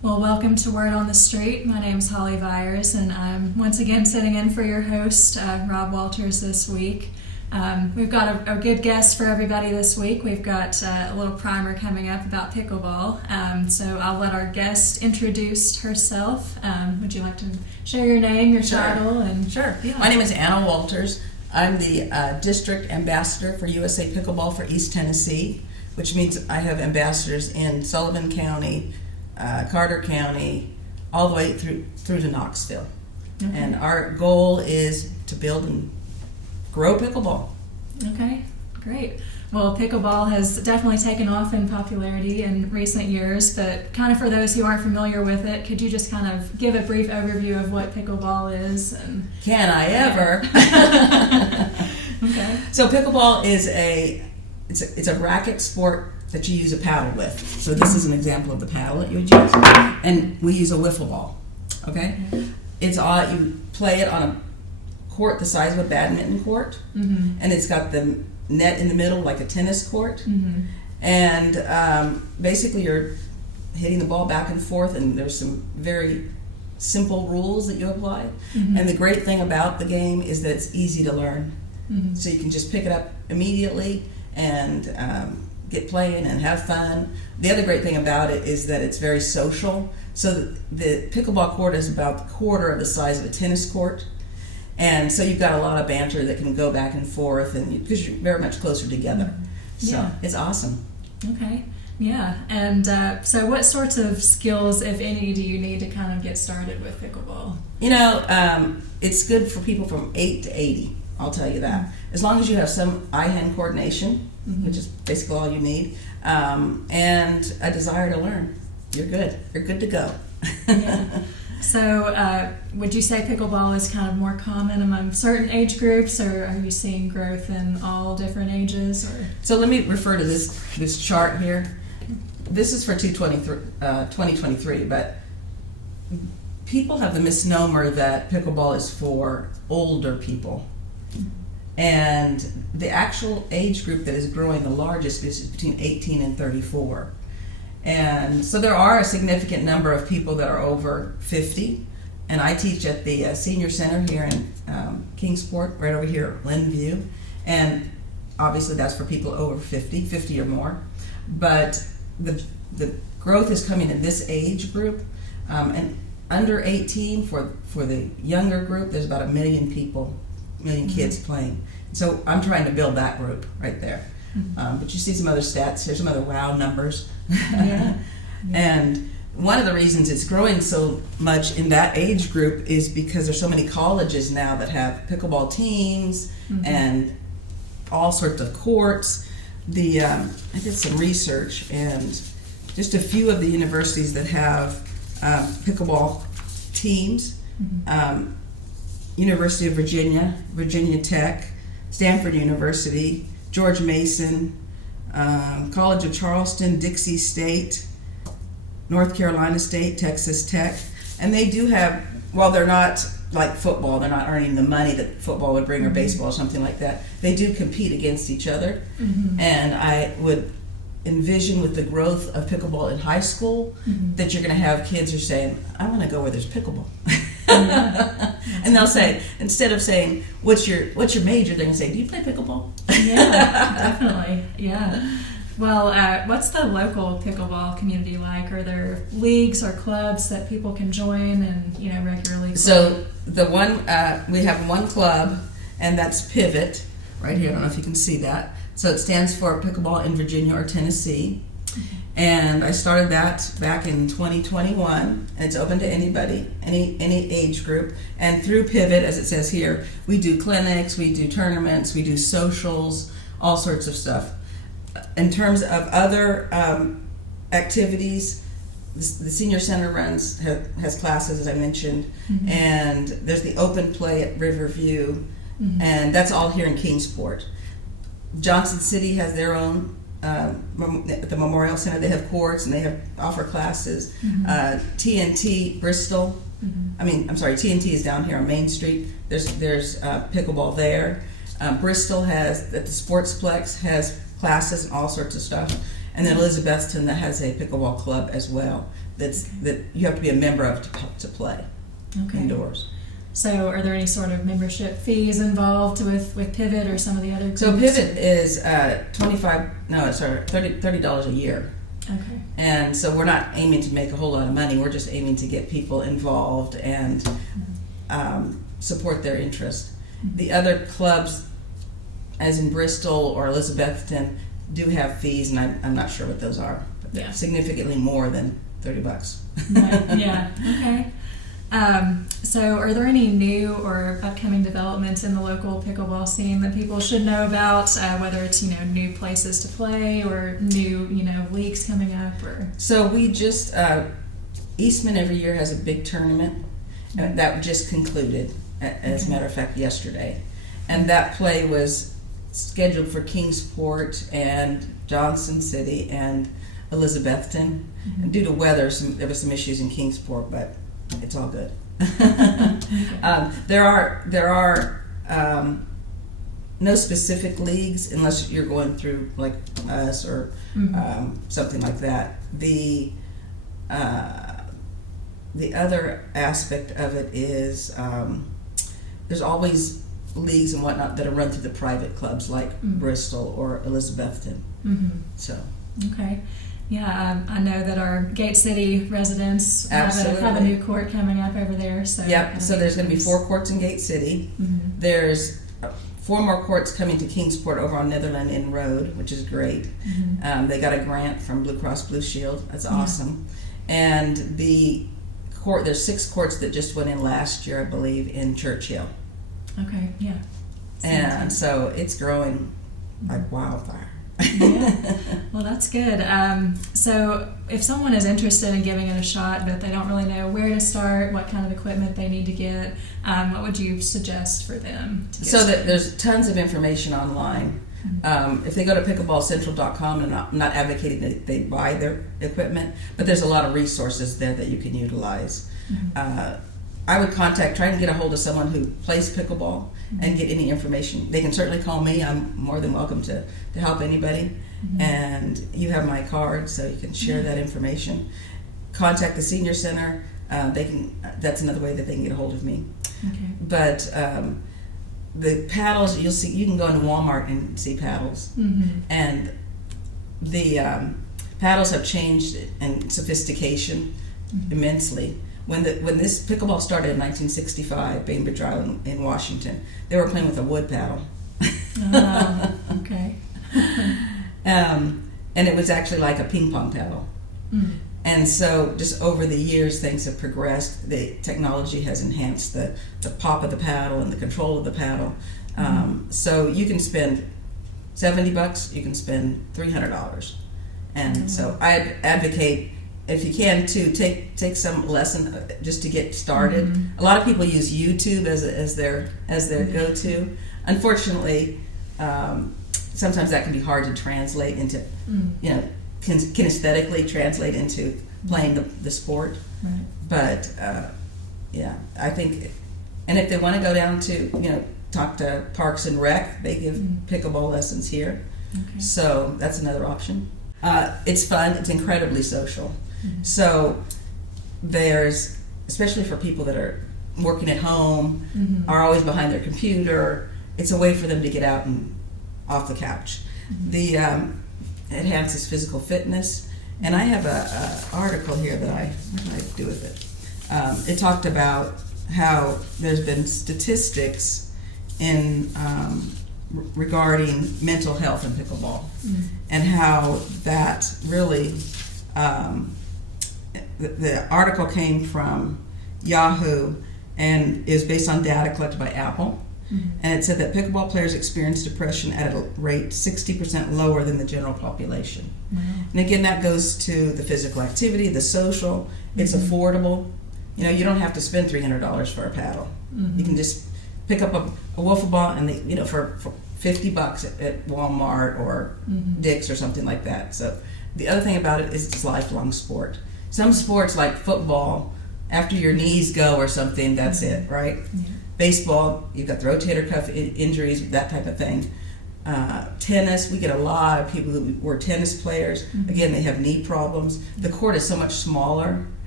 Well, welcome to Word on the Street. My name is Holly Vyers, and I'm once again sitting in for your host, Rob Walters, this week. We've got a good guest for everybody this week. We've got a little primer coming up about pickleball. So I'll let our guest introduce herself. Would you like to share your name, your title? And Sure. Yeah. My name is Anna Walters. I'm the district ambassador for USA Pickleball for East Tennessee, which means I have ambassadors in Sullivan County, Carter County, all the way through to Knoxville. Okay. And our goal is to build and grow pickleball. Okay, great. Well, pickleball has definitely taken off in popularity in recent years, but kind of for those who aren't familiar with it, could you just kind of give a brief overview of what pickleball is? And Can I ever? Okay. So pickleball is it's a racket sport that you use a paddle with. So this is an example of the paddle that you would use. And we use a wiffle ball, okay? It's all, you play it on a court the size of a badminton court, and it's got the net in the middle like a tennis court. And basically you're hitting the ball back and forth, and there's some very simple rules that you apply. And the great thing about the game is that it's easy to learn. So you can just pick it up immediately and get playing and have fun. The other great thing about it is that it's very social. So the pickleball court is about a quarter of the size of a tennis court. And so you've got a lot of banter that can go back and forth, and because you're very much closer together. So Yeah. it's awesome. Okay. Yeah. And so what sorts of skills, if any, do you need to kind of get started with pickleball? You know, it's good for people from 8 to 80, I'll tell you that. As long as you have some eye-hand coordination, which is basically all you need, and a desire to learn, you're good. You're good to go. Yeah. So would you say pickleball is kind of more common among certain age groups, or are you seeing growth in all different ages? Or? So let me refer to this chart here. This is for 2023, but people have the misnomer that pickleball is for older people. And the actual age group that is growing the largest is between 18 and 34. And so there are a significant number of people that are over 50. And I teach at the senior center here in Kingsport, right over here at Linview. And obviously that's for people over 50 or more. But the growth is coming in this age group. And under 18, for the younger group, there's about 1 million people, 1 million kids playing. So I'm trying to build that group right there. But you see some other stats here, some other wow numbers. Yeah. And one of the reasons it's growing so much in that age group is because there's so many colleges now that have pickleball teams and all sorts of courts. I did some research, and just a few of the universities that have pickleball teams, University of Virginia, Virginia Tech, Stanford University, George Mason, College of Charleston, Dixie State, North Carolina State, Texas Tech. And they do have, while they're not like football, they're not earning the money that football would bring or baseball or something like that, they do compete against each other. And I would envision with the growth of pickleball in high school that you're going to have kids who are saying, I want to go where there's pickleball. And they'll say, instead of saying, what's your major, they're going to say, do you play pickleball? Yeah, definitely. Yeah. Well, what's the local pickleball community like? Are there leagues or clubs that people can join and regularly play? So the one we have one club, and that's Pivot right here. I don't know if you can see that. So it stands for Pickleball in Virginia or Tennessee. And I started that back in 2021, and it's open to anybody, any age group. And through Pivot, as it says here, we do clinics, we do tournaments, we do socials, all sorts of stuff. In terms of other activities, the senior center has classes, as I mentioned, and there's the open play at Riverview, and that's all here in Kingsport. Johnson City has their own. At the Memorial Center, they have courts and they offer classes. TNT Bristol, TNT is down here on Main Street. There's pickleball there. Bristol has at the Sportsplex has classes and all sorts of stuff. And then Elizabethton that has a pickleball club as well. that you have to be a member of to play indoors. So are there any sort of membership fees involved with Pivot or some of the other groups? So Pivot is $30 a year. Okay. And so we're not aiming to make a whole lot of money. We're just aiming to get people involved and support their interest. The other clubs, as in Bristol or Elizabethton, do have fees, and I'm not sure what those are, but they're significantly more than $30. Right. Yeah. Okay. So are there any new or upcoming developments in the local pickleball scene that people should know about, whether it's, new places to play or new, leagues coming up? Or So we just, Eastman every year has a big tournament that just concluded, as a matter of fact, yesterday. And that play was scheduled for Kingsport and Johnson City and Elizabethton. And due to weather, there was some issues in Kingsport, but it's all good. There are no specific leagues unless you're going through like us or something like that. The other aspect of it is there's always leagues and whatnot that are run through the private clubs like Bristol or Elizabethton. So okay. Yeah, I know that our Gate City residents have a new court coming up over there. So so there's going to be 4 courts in Gate City. There's 4 more courts coming to Kingsport over on Netherland Inn Road, which is great. They got a grant from Blue Cross Blue Shield. That's awesome. And there's 6 courts that just went in last year, I believe, in Churchill. Okay, yeah. And so it's growing like wildfire. Yeah, well, that's good. So if someone is interested in giving it a shot, but they don't really know where to start, what kind of equipment they need to get, what would you suggest for them to get started? There's tons of information online. If they go to pickleballcentral.com, and I'm not advocating that they buy their equipment, but there's a lot of resources there that you can utilize. I would try and get a hold of someone who plays pickleball and get any information. They can certainly call me. I'm more than welcome to help anybody. And you have my card, so you can share that information. Contact the senior center. That's another way that they can get a hold of me. Okay. But the paddles, you can go into Walmart and see paddles. And the paddles have changed in sophistication immensely. When this pickleball started in 1965, Bainbridge Island in Washington, they were playing with a wood paddle. Okay. And it was actually like a ping pong paddle. And so just over the years, things have progressed. The technology has enhanced the pop of the paddle and the control of the paddle. So you can spend $70, you can spend $300. And so I advocate, if you can, to take some lesson just to get started. A lot of people use YouTube as their go-to. Unfortunately, sometimes that can be hard to translate into, kinesthetically translate into playing the sport. Right. But I think, and if they want to go down to talk to Parks and Rec, they give pickleball lessons here. Okay. So that's another option. It's fun. It's incredibly social. So there's, especially for people that are working at home, are always behind their computer, it's a way for them to get out and off the couch. The enhances physical fitness. And I have a article here that what did I do with it? It talked about how there's been statistics in regarding mental health in pickleball, and how that really the article came from Yahoo and is based on data collected by Apple. And it said that pickleball players experience depression at a rate 60% lower than the general population. And again, that goes to the physical activity, the social. It's affordable. You don't have to spend $300 for a paddle. You can just pick up a wiffle ball and for $50 at Walmart or Dick's or something like that. So the other thing about it is it's a lifelong sport. Some sports like football, after your knees go or something, that's it, right? Baseball, you've got the rotator cuff injuries, that type of thing. Tennis, we get a lot of people who were tennis players. Again, they have knee problems. The court is so much smaller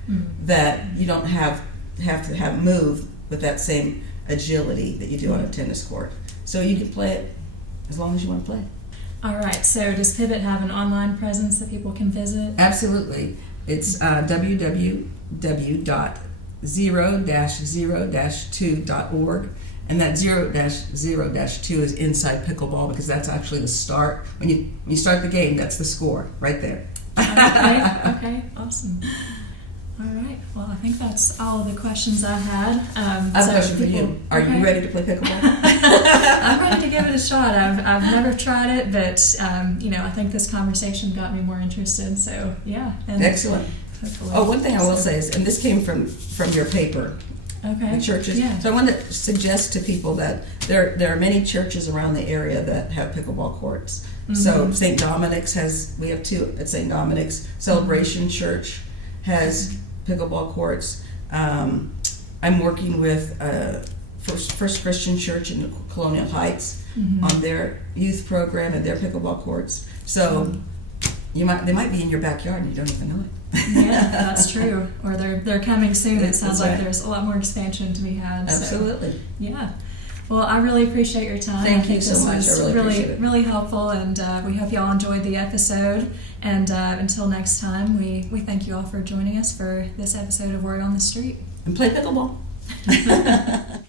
that you don't have to move with that same agility that you do on a tennis court. So you can play it as long as you want to play. All right, so does Pivot have an online presence that people can visit? Absolutely. It's www.0-0-2.org, and that 0-0-2 is inside pickleball because that's actually the start. When you start the game, that's the score right there. Okay, awesome. All right, well, I think that's all of the questions I had. I have a question for you. Are you ready to play pickleball? I'm ready to give it a shot. I've never tried it, but I think this conversation got me more interested. So yeah. And excellent. Oh, one thing I will say is, and this came from your paper. Okay. Churches. Yeah. So I want to suggest to people that there are many churches around the area that have pickleball courts. So St. Dominic's we have two at St. Dominic's. Celebration Church has pickleball courts. I'm working with First Christian Church in Colonial Heights on their youth program and their pickleball courts. So they might be in your backyard and you don't even know it. Yeah, that's true. Or they're coming soon. It sounds like right. There's a lot more expansion to be had. Absolutely. So, yeah. Well, I really appreciate your time. Thank you so much. I really appreciate it. Really helpful, and we hope you all enjoyed the episode. And until next time, we thank you all for joining us for this episode of Word on the Street. And play pickleball.